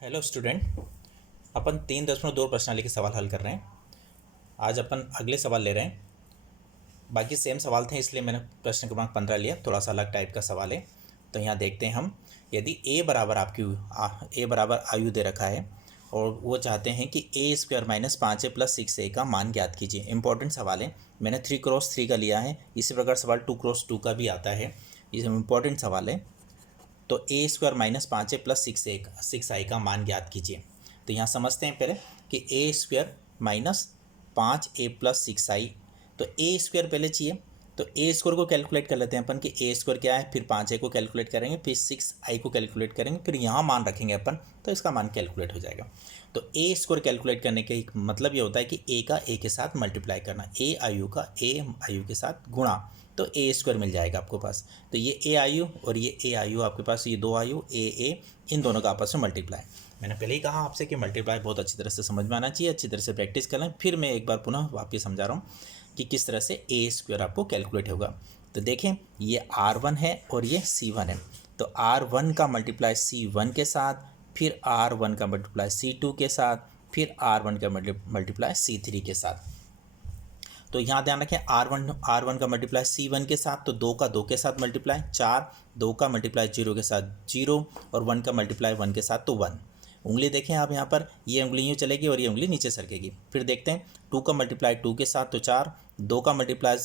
Hello student. अपन 3.2 प्रश्नावली के सवाल हल कर रहे हैं। आज अपन अगले सवाल ले रहे हैं। बाकी सेम सवाल थे इसलिए मैंने प्रश्न क्रमांक 15 लिया, थोड़ा सा अलग टाइप का सवाल है। तो यहाँ देखते हैं हम, यदि ए बराबर ए बराबर आयु दे रखा है और वो चाहते हैं कि ए square minus 5a plus 6a का मान ज्ञात कीजिए। इंपॉर्टेंट सवाल है, मैंने 3x3 का लिया है। इसी प्रकार सवाल 2x2 का भी आता है। ये इंपॉर्टेंट सवाल है। तो ए square minus 5a plus 6i का मान ज्ञात कीजिए। तो यहाँ समझते हैं पहले कि ए square minus 5a plus 6i। तो ए स्क्वायर पहले चाहिए, तो ए स्क्वायर को कैलकुलेट कर लेते हैं अपन कि ए स्क्वायर क्या है, फिर 5a को कैलकुलेट करेंगे, फिर 6i को कैलकुलेट करेंगे, फिर यहाँ मान रखेंगे अपन, तो इसका मान कैलकुलेट हो जाएगा। तो ए स्क्वायर कैलकुलेट करने का मतलब ये होता है कि ए का ए के साथ मल्टीप्लाई करना, ए आयु का ए आयु के साथ गुणा, तो ए स्क्वायर मिल जाएगा आपको पास। तो ये ए आयु और ये ए आयु आपके पास, ये दो आयु ए इन दोनों का आपस में मल्टीप्लाई। मैंने पहले ही कहा आपसे कि मल्टीप्लाई बहुत अच्छी तरह से समझ में आना चाहिए, अच्छी तरह से प्रैक्टिस कर लें। फिर मैं एक बार पुनः वापस समझा रहा हूँ कि किस तरह से ए स्क्वायर आपको कैलकुलेट होगा। तो देखें, ये R1 है और ये C1 है। तो R1 का मल्टीप्लाई C1 के साथ, फिर R1 का मल्टीप्लाई C2 के साथ, फिर R1 का मल्टीप्लाई C3 के साथ। तो यहाँ ध्यान रखें, R1 का मल्टीप्लाई C1 के साथ, तो 2 का 2 के साथ मल्टीप्लाई 4, 2 का मल्टीप्लाई 0 के साथ 0 और 1 का मल्टीप्लाई 1 के साथ तो 1। उंगली देखें आप यहाँ पर, ये उंगली यूँ चलेगी और ये उंगली नीचे सरकेगी। फिर देखते हैं 2 का मल्टीप्लाई 2 के साथ तो 4, 2 का मल्टीप्लाई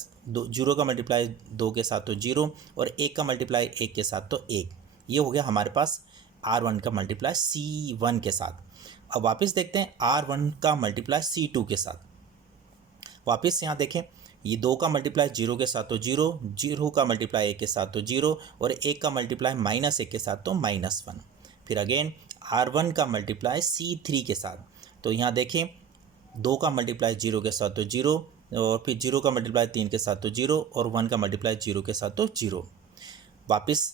0 का मल्टीप्लाई 2 के साथ तो 0 और 1 का मल्टीप्लाई 1 के साथ तो 1। ये हो गया हमारे पास R1 का मल्टीप्लाई C1 के साथ। अब वापस देखते हैं R1 का मल्टीप्लाई C2 के साथ। वापस यहाँ देखें, ये 2 का मल्टीप्लाई 0 के साथ तो 0, 0 का मल्टीप्लाई 1 के साथ तो 0 और 1 का मल्टीप्लाई -1 के साथ तो -1। फिर अगेन R1 का मल्टीप्लाई C3 के साथ। तो यहाँ देखें, 2 का मल्टीप्लाई 0 के साथ तो 0 और फिर 0 का मल्टीप्लाई 3 के साथ तो 0 और 1 का मल्टीप्लाई 0 के साथ तो 0। वापस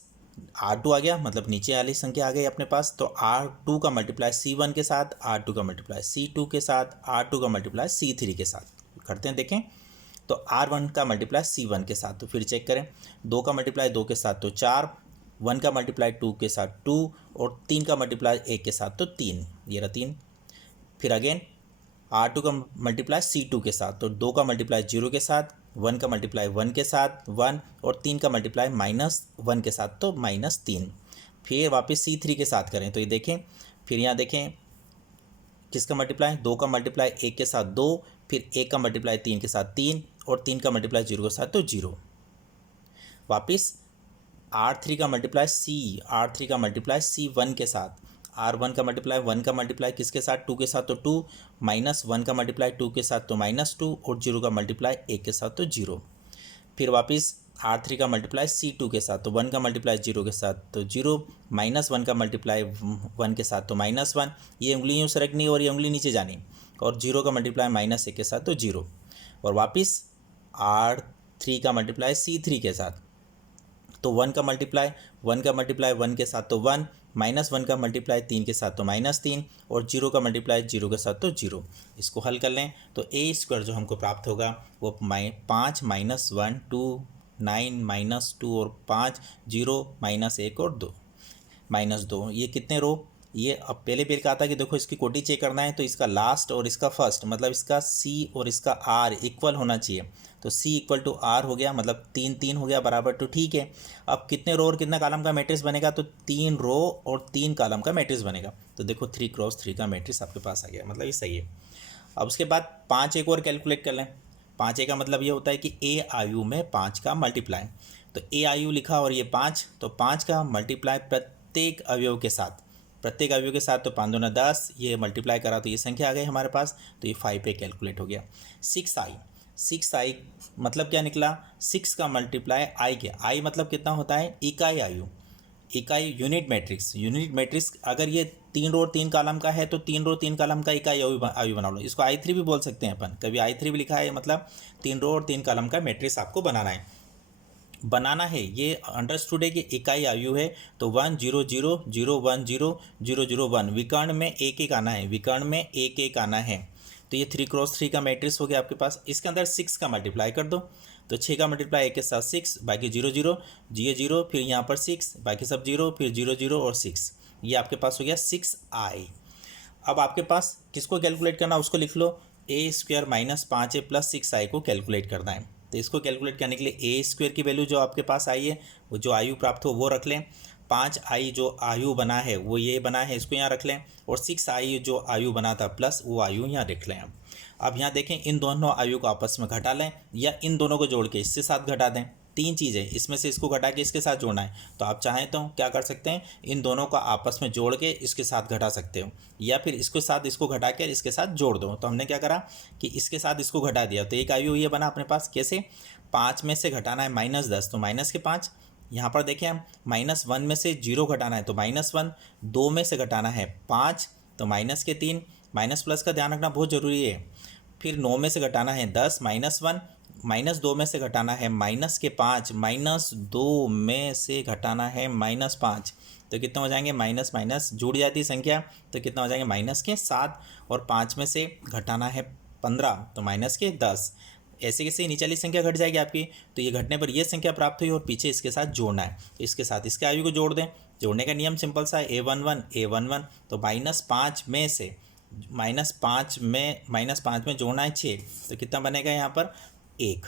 R2 आ गया, मतलब नीचे वाली संख्या आ गई अपने पास। तो R2 का मल्टीप्लाई C1 के साथ, R2 का मल्टीप्लाई C2 के साथ, R2 का मल्टीप्लाई C3 के साथ करते हैं। देखें, तो R1 का मल्टीप्लाई C1 के साथ, तो फिर चेक करें, 2 का मल्टीप्लाई 2 के साथ तो 4, 1 का मल्टीप्लाई 2 के साथ 2 और 3 का मल्टीप्लाई 1 के साथ तो 3, ये रहा 3। फिर अगेन R2 का मल्टीप्लाई C2 के साथ, तो 2 का मल्टीप्लाई 0 के साथ, 1 का मल्टीप्लाई 1 के साथ 1 और 3 का मल्टीप्लाई -1 के साथ तो -3। फिर वापस C3 के साथ करें, तो ये देखें, फिर यहाँ देखें किसका मल्टीप्लाई, 2 का मल्टीप्लाई 1 के साथ 2, फिर 1 का मल्टीप्लाई 3 के साथ 3 और 3 का मल्टीप्लाई 0 के साथ तो 0। वापस R3 का मल्टीप्लाई C1 के साथ, R1 का मल्टीप्लाई 1 का मल्टीप्लाई किसके साथ, 2 के साथ तो 2, -1 का मल्टीप्लाई 2 के साथ तो -2 और 0 का मल्टीप्लाई 1 के साथ तो 0। फिर वापस R3 का मल्टीप्लाई C2 के साथ, तो 1 का मल्टीप्लाई 0 के साथ तो 0, -1 का मल्टीप्लाई 1 के साथ तो -1, ये उंगली यूँ सरकनी और ये उंगली नीचे जानी, और 0 का मल्टीप्लाई -1 के साथ तो 0। और वापस R3 का मल्टीप्लाई C3 के साथ, तो 1 का मल्टीप्लाई 1 के साथ तो 1, -1 का मल्टीप्लाई 3 के साथ तो -3 और 0 का मल्टीप्लाई 0 के साथ तो 0। इसको हल कर लें तो ए स्क्वायर जो हमको प्राप्त होगा वो 5 -1 2 9 -2 और 5 0 -1 और 2 -2। ये कितने रो, ये अब पहले पेड़ का आता है कि देखो इसकी कोटि चेक करना है, तो इसका लास्ट और इसका फर्स्ट, मतलब इसका C और इसका R इक्वल होना चाहिए। तो C = R हो गया, मतलब 3 3 हो गया बराबर, तो ठीक है। अब कितने रो और कितना कॉलम का मैट्रिक्स बनेगा, तो 3 रो और 3 कॉलम का मैट्रिक्स बनेगा। तो देखो 3x3 का मैट्रिक्स आपके पास आ गया, मतलब ये सही है। अब उसके बाद 5 एक और कैलकुलेट कर लें। 5 का मतलब ये होता है कि ए आयु में 5 का मल्टीप्लाई। तो ए आयु लिखा और ये 5, तो 5 का मल्टीप्लाई प्रत्येक अवयव के साथ, तो 5 दूना 10, ये मल्टीप्लाई करा तो ये संख्या आ गई हमारे पास, तो ये 5 पे कैलकुलेट हो गया। 6i मतलब क्या निकला, 6 का मल्टीप्लाई आई के, आई मतलब कितना होता है, इकाई आयु, यूनिट मैट्रिक्स। अगर ये 3 रो और 3 कॉलम का है तो 3 रो 3 कॉलम का इकाई आयु बना लो। इसको I3 भी बोल सकते हैं अपन, कभी I3 भी लिखा है, मतलब 3 रो और 3 कॉलम का मैट्रिक्स आपको बनाना है। ये अंडरस्टूड है कि इकाई आयु है, तो 1 0 0 0 1 0 0 0 1, विकर्ण में एक एक आना है। तो ये 3x3 का मैट्रिक्स हो गया आपके पास। इसके अंदर 6 का मल्टीप्लाई कर दो, तो 6 का मल्टीप्लाई 1 के साथ 6, बाकी 0 0 0, फिर यहाँ पर 6, बाकी सब 0, फिर 0 0 और 6। ये आपके पास हो गया 6i। अब आपके पास किसको कैलकुलेट करना, उसको लिख लो, A square minus 5a plus 6i को कैलकुलेट करना है। तो इसको कैलकुलेट करने के लिए ए स्क्वायर की वैल्यू जो आपके पास आई है, वो जो आयु प्राप्त हो वो रख लें, 5i जो आयु बना है वो ये बना है, इसको यहाँ रख लें, और 6i जो आयु बना था प्लस वो आयु यहाँ रख लें। अब यहाँ देखें, इन दोनों आयु को आपस में घटा लें या इन दोनों को जोड़ के इससे साथ घटा दें। तीन चीज़ें, इसमें से इसको घटा के इसके साथ जोड़ना है। तो आप चाहें तो क्या कर सकते हैं, इन दोनों का आपस में जोड़ के इसके साथ घटा सकते हो, या फिर इसके साथ इसको घटा कर इसके साथ जोड़ दो। तो हमने क्या करा कि इसके साथ इसको घटा दिया, तो एक आयु ये बना अपने पास। कैसे, 5 में से घटाना है -10, तो माइनस के 5। यहाँ पर देखें हम, -1 में से 0 घटाना है तो -1, 2 में से घटाना है 5 तो माइनस के 3, माइनस प्लस का ध्यान रखना बहुत ज़रूरी है। फिर 9 में से घटाना है 10, -1, -2 में से घटाना है माइनस के 5, -2 में से घटाना है -5, तो कितना हो जाएंगे, माइनस माइनस जुड़ जाती संख्या, तो कितना हो जाएंगे माइनस के 7, और 5 में से घटाना है 15 तो माइनस के 10। ऐसे कैसे नीचे वाली संख्या घट जाएगी आपकी, तो ये घटने पर ये संख्या प्राप्त हुई और पीछे इसके साथ जोड़ना है, तो इसके साथ इसके आयु को जोड़ दें। जोड़ने का नियम सिंपल सा है, a11 तो -5 में से -5 में जोड़ना है 6, तो कितना बनेगा यहाँ पर 1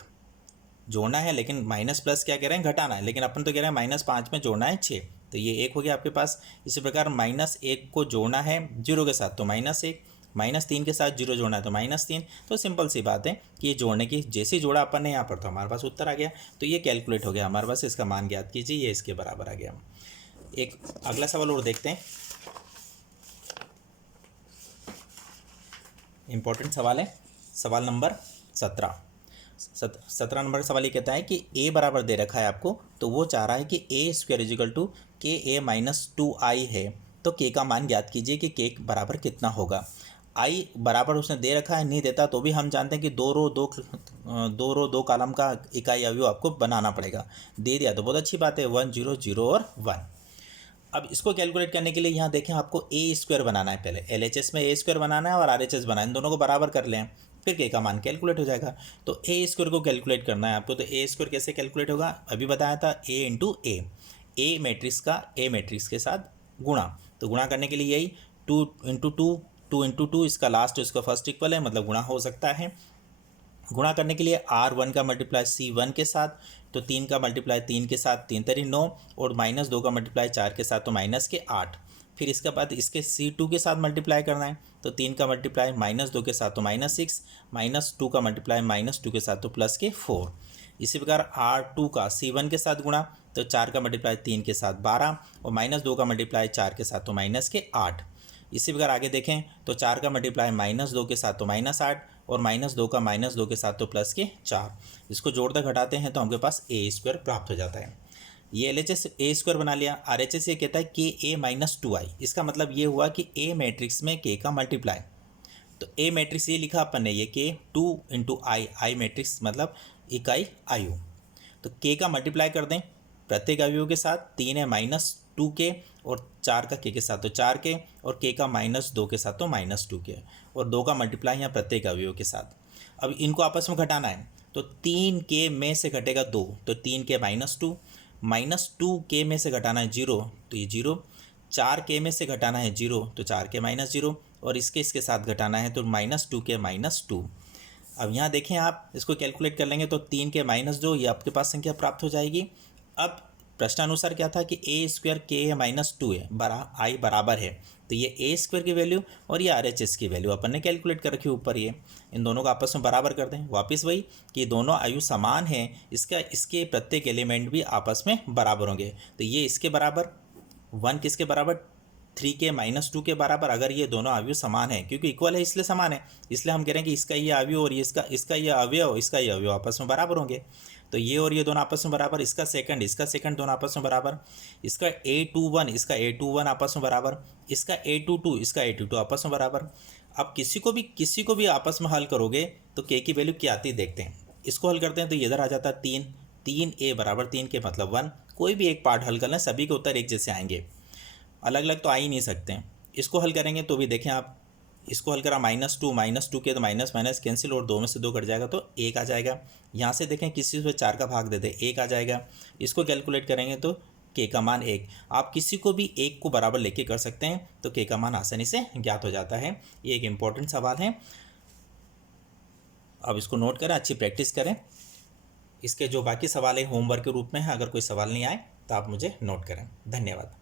जोड़ना है, लेकिन माइनस प्लस क्या कह रहे हैं, घटाना है, लेकिन अपन तो कह रहे हैं -5 में जोड़ना है 6, तो ये 1 हो गया आपके पास। इसी प्रकार -1 को जोड़ना है 0 के साथ तो -1, -3 के साथ 0 जोड़ना है तो -3। तो सिंपल सी बात है कि ये जोड़ने की जैसे जोड़ा अपन ने यहाँ पर, तो हमारे पास उत्तर आ गया। तो ये कैलकुलेट हो गया हमारे पास, इसका मान ज्ञात कीजिए, ये इसके बराबर आ गया। एक अगला सवाल और देखते हैं, इंपॉर्टेंट सवाल है, सवाल नंबर 17 नंबर सवाल ये कहता है कि a बराबर दे रखा है आपको, तो वो चाह रहा है कि a square is equal to KA-2i है, तो k का मान ज्ञात कीजिए कि k बराबर कितना होगा। i बराबर उसने दे रखा है, नहीं देता तो भी हम जानते हैं कि दो रो दो कॉलम का इकाई अवयव आपको बनाना पड़ेगा। दे दिया तो बहुत अच्छी बात है, 1 0 0 और 1। अब इसको कैलकुलेट करने के लिए यहाँ देखें, आपको ए स्क्वायर बनाना है, पहले LHS में ए स्क्वायर बनाना है और RHS बनाना है, इन दोनों को बराबर कर लें, फिर के का मान कैलकुलेट हो जाएगा। तो ए स्क्वायर को कैलकुलेट करना है आपको, तो ए स्क्वायर कैसे कैलकुलेट होगा, अभी बताया था, a इंटू ए मैट्रिक्स का ए मैट्रिक्स के साथ गुणा, तो गुणा करने के लिए यही 2 इंटू 2 इंटू 2, इसका लास्ट इसका फर्स्ट इक्वल है, मतलब गुणा हो सकता है। गुणा करने के लिए R1 का मल्टीप्लाई C1 के साथ, तो 3 का मल्टीप्लाई 3 के साथ 3 तरी 9, और -2 का मल्टीप्लाई 4 के साथ तो -8। फिर इसके बाद इसके C2 के साथ मल्टीप्लाई करना है, तो 3 का मल्टीप्लाई -2 के साथ तो -6, -2 का मल्टीप्लाई -2 के साथ तो +4। इसी प्रकार R2 का C1 के साथ गुणा, तो 4 का मल्टीप्लाई 3 के साथ 12, और -2 का मल्टीप्लाई 4 के साथ तो -8। इसी प्रकार आगे देखें तो 4 का मल्टीप्लाई -2 के साथ तो -8, और -2 का -2 के साथ तो +4। इसको जोड़ते घटाते हैं तो हमके पास ए स्क्वायर प्राप्त हो जाता है। ये LHS ए स्क्वायर बना लिया। RHS ये कहता है KA-2i, इसका मतलब ये हुआ कि ए मैट्रिक्स में k का मल्टीप्लाई, तो ए मैट्रिक्स ये लिखा अपन ने, ये k 2 इंटू आई मैट्रिक्स मतलब इकाई आयु, तो k का मल्टीप्लाई कर दें प्रत्येक अवयव के साथ। 3 है -2k, और 4 का k के साथ तो 4k, और k का -2 के साथ तो -2k, और 2 का मल्टीप्लाई यहाँ प्रत्येक अवयव के साथ। अब इनको आपस में घटाना है, तो 3k में से घटेगा 2, तो 3k -2 में से घटाना है 0, तो ये 0, 4k में से घटाना है 0, तो 4k -0, और इसके साथ घटाना है तो -2k -2। अब यहाँ देखें, आप इसको कैलकुलेट कर लेंगे तो 3k -2, ये आपके पास संख्या प्राप्त हो जाएगी। अब प्रश्नानुसार क्या था कि a स्क्वायर KA-2 है, आई बराबर है, तो ये a स्क्वायर की वैल्यू और ये RHS की वैल्यू अपन ने कैलकुलेट कर रखी ऊपर, ये इन दोनों को आपस में बराबर कर दें। वापस वही कि दोनों आयु समान है, इसके प्रत्येक एलिमेंट भी आपस में बराबर होंगे, तो ये इसके बराबर 1 किसके बराबर 3k -2 के बराबर, अगर ये दोनों अवयव समान है, क्योंकि इक्वल है इसलिए समान है, इसलिए हम कह रहे हैं कि इसका ये अवयव और ये इसका ये अवयव आपस में बराबर होंगे। तो ये और ये दोनों आपस में बराबर, इसका सेकंड दोनों आपस में बराबर, इसका A21 आपस में बराबर, इसका A22 आपस में बराबर। अब किसी को भी आपस में हल करोगे तो k की वैल्यू क्या आती है देखते हैं। इसको हल करते हैं तो ये इधर आ जाता है 3a बराबर 3 के मतलब 1। कोई भी एक पार्ट हल कर लें, सभी के उत्तर एक जैसे आएंगे, अलग अलग तो आ ही नहीं सकते हैं। इसको हल करेंगे तो भी देखें आप, इसको हल करा -2 के तो माइनस माइनस कैंसिल, और 2 में से 2 कट जाएगा तो 1 आ जाएगा। यहाँ से देखें किसी से 4 का भाग दे दे 1 आ जाएगा। इसको कैलकुलेट करेंगे तो के का मान 1। आप किसी को भी 1 को बराबर लेके कर सकते हैं तो के का मान आसानी से ज्ञात हो जाता है। ये एक इम्पोर्टेंट सवाल है, अब इसको नोट करें, अच्छी प्रैक्टिस करें। इसके जो बाकी सवाल है होमवर्क के रूप में है, अगर कोई सवाल नहीं आए तो आप मुझे नोट करें। धन्यवाद।